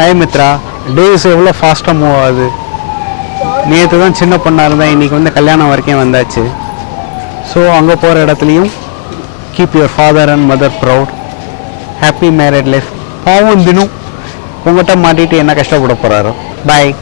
Hi Mitra, days எவ்வளோ ஃபாஸ்ட்டாக move ஆகுது. நேற்று தான் சின்ன பொண்ணாக இருந்தால் இன்றைக்கி வந்து கல்யாணம் வரைக்கும் வந்தாச்சு. ஸோ அங்கே போகிற இடத்துலையும் keep your father and mother proud. Happy married life. பாவம் தினம் உங்கள்கிட்ட மாட்டிட்டு என்ன கஷ்டப்பட போகிறாரோ. பாய்.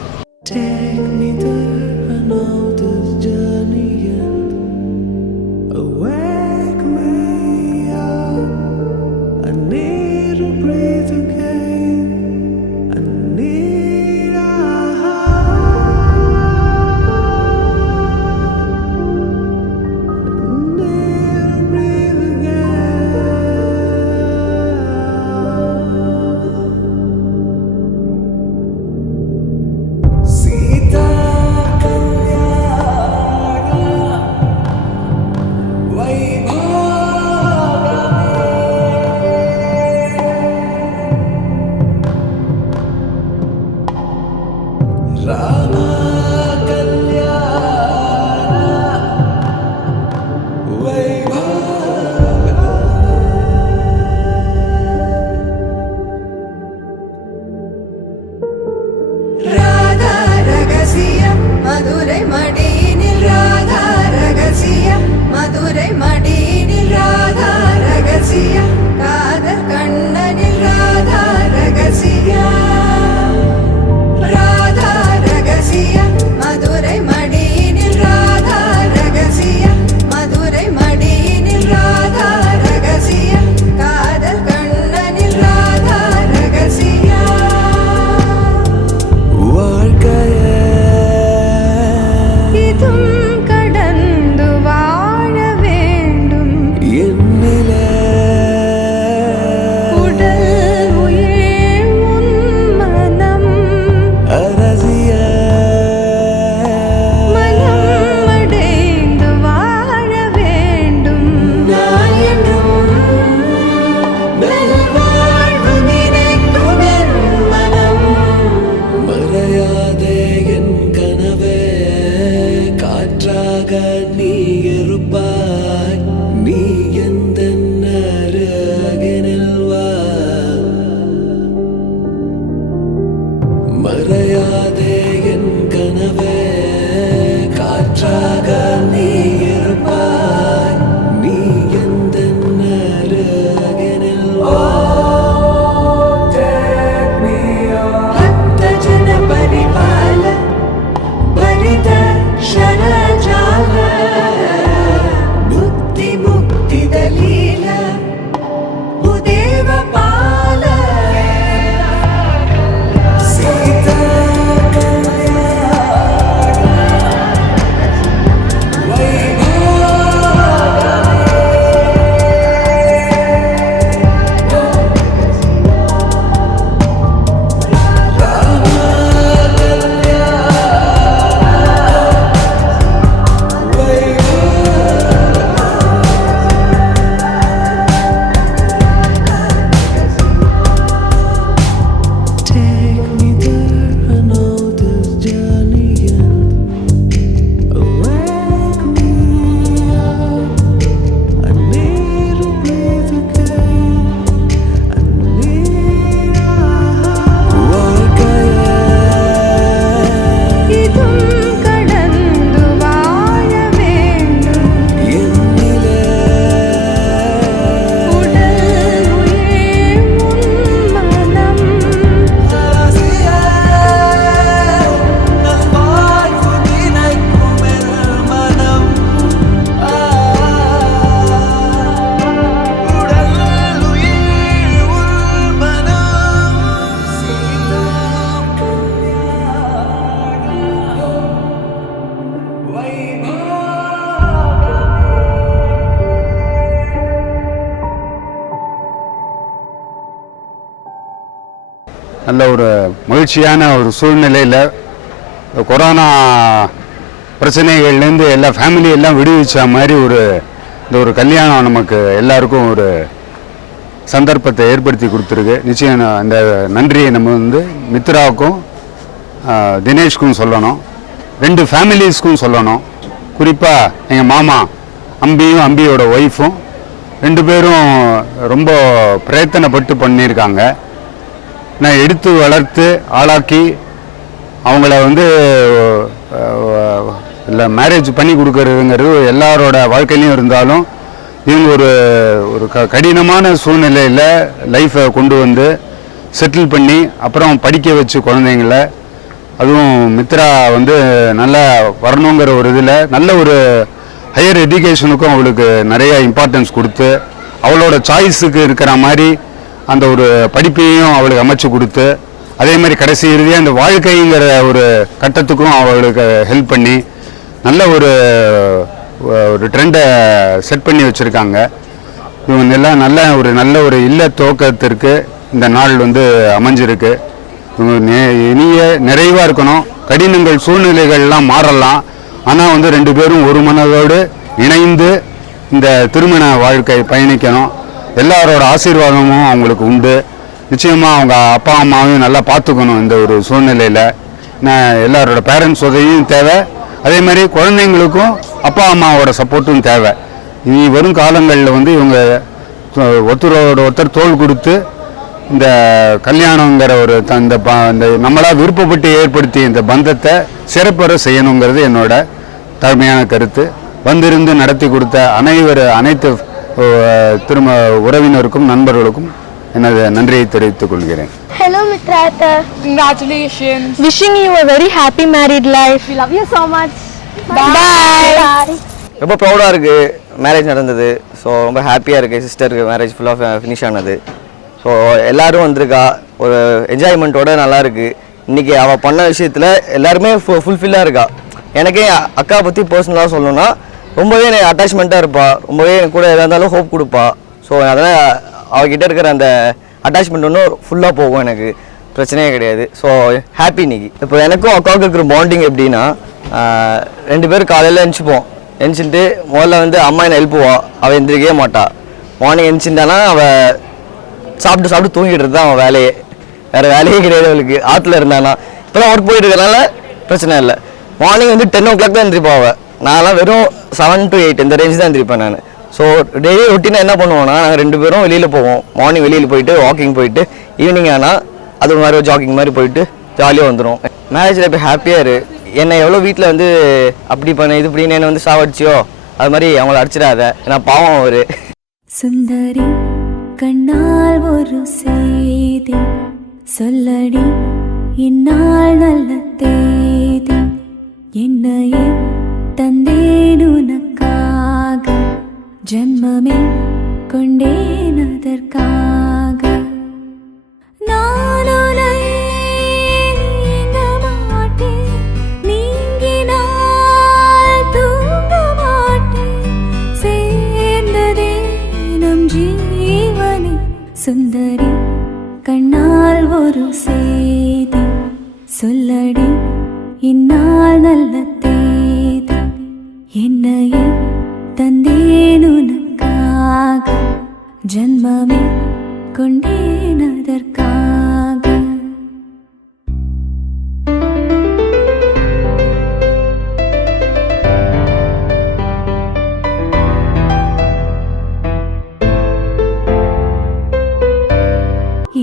நல்ல ஒரு மகிழ்ச்சியான ஒரு சூழ்நிலையில் கொரோனா பிரச்சனைகள்லேருந்து எல்லா ஃபேமிலி எல்லாம் விடுவிச்ச மாதிரி இந்த ஒரு கல்யாணம் நமக்கு எல்லாருக்கும் ஒரு சந்தர்ப்பத்தை ஏற்படுத்தி கொடுத்துருக்கு. நிச்சயம் அந்த நன்றியை நம்ம வந்து மித்ராவுக்கும் தினேஷ்க்கும் சொல்லணும், ரெண்டு ஃபேமிலிஸ்க்கும் சொல்லணும். குறிப்பாக எங்கள் மாமா அம்பியும் அம்பியோட ஒய்ஃபும் ரெண்டு பேரும் ரொம்ப பிரயத்தனப்பட்டு பண்ணியிருக்காங்க. நான் எடுத்து வளர்த்து ஆளாக்கி அவங்கள வந்து இல்லை மேரேஜ் பண்ணி கொடுக்கறதுங்கிறது எல்லாரோட வாழ்க்கையிலையும் இருந்தாலும் இவங்க ஒரு கடினமான சூழ்நிலையில் லைஃப்பை கொண்டு வந்து செட்டில் பண்ணி அப்புறம் படிக்க வச்சு குழந்தைங்கள, அதுவும் மித்ரா வந்து நல்லா வரணுங்கிற ஒரு இதில் நல்ல ஒரு ஹையர் எஜுகேஷனுக்கும் அவளுக்கு நிறைய இம்பார்ட்டன்ஸ் கொடுத்து அவளோட சாய்ஸுக்கு இருக்கிற மாதிரி அந்த ஒரு படிப்பையும் அவளுக்கு அமைச்சு கொடுத்து, அதே மாதிரி கடைசி இறுதியாக அந்த வாழ்க்கைங்கிற ஒரு கட்டத்துக்கும் அவளுக்கு ஹெல்ப் பண்ணி நல்ல ஒரு ட்ரெண்டை செட் பண்ணி வச்சுருக்காங்க. இவங்க எல்லாம் நல்ல ஒரு இல்ல துவக்கத்திற்கு இந்த நாள் வந்து அமைஞ்சிருக்கு. இவங்க இனிய நிறைவாக இருக்கணும். கடினங்கள் சூழ்நிலைகள்லாம் மாறலாம், ஆனால் வந்து 2 பேரும் ஒரு மனதோடு இணைந்து இந்த திருமண வாழ்க்கை பயணிக்கணும். எல்லாரோட ஆசீர்வாதமும் அவங்களுக்கு உண்டு. நிச்சயமாக அவங்க அப்பா அம்மாவையும் நல்லா பார்த்துக்கணும். இந்த ஒரு சூழ்நிலையில் எல்லாரோட பேரண்ட்ஸ் உதவியும் தேவை, அதே மாதிரி குழந்தைங்களுக்கும் அப்பா அம்மாவோட சப்போர்ட்டும் தேவை. இனி வரும் காலங்களில் வந்து இவங்க ஒருத்தரோட ஒருத்தர் தோள் கொடுத்து இந்த கல்யாணங்கிற ஒரு இந்த நம்மளா விருப்பப்பட்டு ஏற்படுத்திய இந்த பந்தத்தை சிறப்புற செய்யணுங்கிறது என்னோட தாழ்மையான கருத்து. வந்திருந்து நடத்தி கொடுத்த அனைத்து உறவினருக்கும் நண்பர்களுக்கும் எனது நன்றியை தெரிவித்துக் கொள்கிறேன். Hello Mitrata. Congratulations. Wishing you a very happy married life. We love you so much. Bye. ரொம்ப ப்ரௌடாக இருக்குது மேரேஜ் நடந்தது. ஸோ ரொம்ப ஹாப்பியாக இருக்குது. சிஸ்டருக்கு மேரேஜ் ஃபுல்லாக ஃபினிஷ் ஆனது. ஸோ எல்லோரும் வந்திருக்கா, ஒரு என்ஜாய்மெண்ட்டோட நல்லாயிருக்கு. இன்றைக்கி அவள் பண்ண விஷயத்தில் எல்லாருமே ஃபுல்ஃபில்லாக இருக்கா. எனக்கே அக்கா பற்றி பர்சனலாக சொல்லணுன்னா ரொம்பவே எனக்கு அட்டாச்மெண்ட்டாக இருப்பாள். ரொம்பவே எனக்கு கூட எதாக இருந்தாலும் ஹோப் கொடுப்பா. ஸோ அதனால் அவகிட்ட இருக்கிற அந்த அட்டாச்மெண்ட் ஒன்றும் ஃபுல்லாக போகும், எனக்கு பிரச்சனையே கிடையாது. ஸோ ஹாப்பி இன்னைக்கு. இப்போ எனக்கும் அக்காவுக்கு இருக்கிற பாண்டிங் எப்படின்னா, 2 பேரும் காலையில் எழுந்திரிப்போம். எழுந்திரிட்டு முதல்ல வந்து அம்மா என்னை எழுப்புவா, அவள் எந்திரிக்கவே மாட்டாள். மார்னிங் எழுந்திரிச்சிருந்தானா அவள் சாப்பிட்டு தூங்கிட்டு தான் அவன் வேலையே, வேறு வேலையே கிடையாது அவளுக்கு. ஆற்றுல இருந்தானா இப்போ தான் ஒர்க் போயிட்டு இருக்கிறனால பிரச்சனை இல்லை. மார்னிங் வந்து 10 o'clock தான் எழுந்திரிப்பா அவள். நான்லாம் வெறும் 7 to 8 இந்த ரேஞ்ச் தான் எழுந்திரிப்பேன் நான். ஸோ டெய்லி ரொட்டீனாக என்ன பண்ணுவோன்னா, நாங்கள் 2 பேரும் வெளியில் போவோம். மார்னிங் வெளியில் போயிட்டு வாக்கிங் போயிட்டு, ஈவினிங் ஆனால் அது மாதிரி ஜாக்கிங் மாதிரி போயிட்டு ஜாலியாக வந்துடும். மேரேஜில் இப்போ ஹாப்பியாக இரு. என்னை எவ்வளோ வீட்டில் வந்து அப்படி பண்ண இது இப்படின்னு என்னை வந்து சாவடிச்சியோ அது மாதிரி அவங்கள அடிச்சிடாத, ஏன்னா பாவம் அவர். சுந்தரி கண்ணால் ஒரு செய்தி சொல்லடி, இந்நாள் நல்ல தேதி, என்னையே தந்தேன் உனக்காக, ஜன்மமே கொண்டேன் அதற்காக. நான் உன்னை நீங்க மாட்டேன், நீங்கினால் தூங்க மாட்டேன், சேர்ந்ததே நம் ஜீவனே. சுந்தரி கண்ணால் ஒரு செய்தி சொல்லடி, இந்நாள் நல்ல தேதி, என்னையே தந்தேன் உனக்காக, ஜன்மமே கொண்டேன் அதற்காக.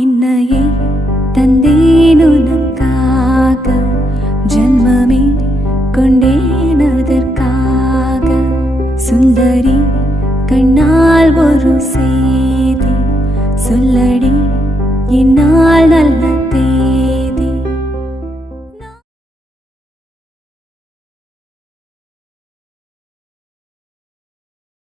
என்னையே தந்தேன் உனக்காக, ஜன்மமே கொண்டேன் அதற்காக. சுந்தரி கண்ணால் ஒரு செய்தி சொல்லடி, இந்நாள் நல்ல தேதி,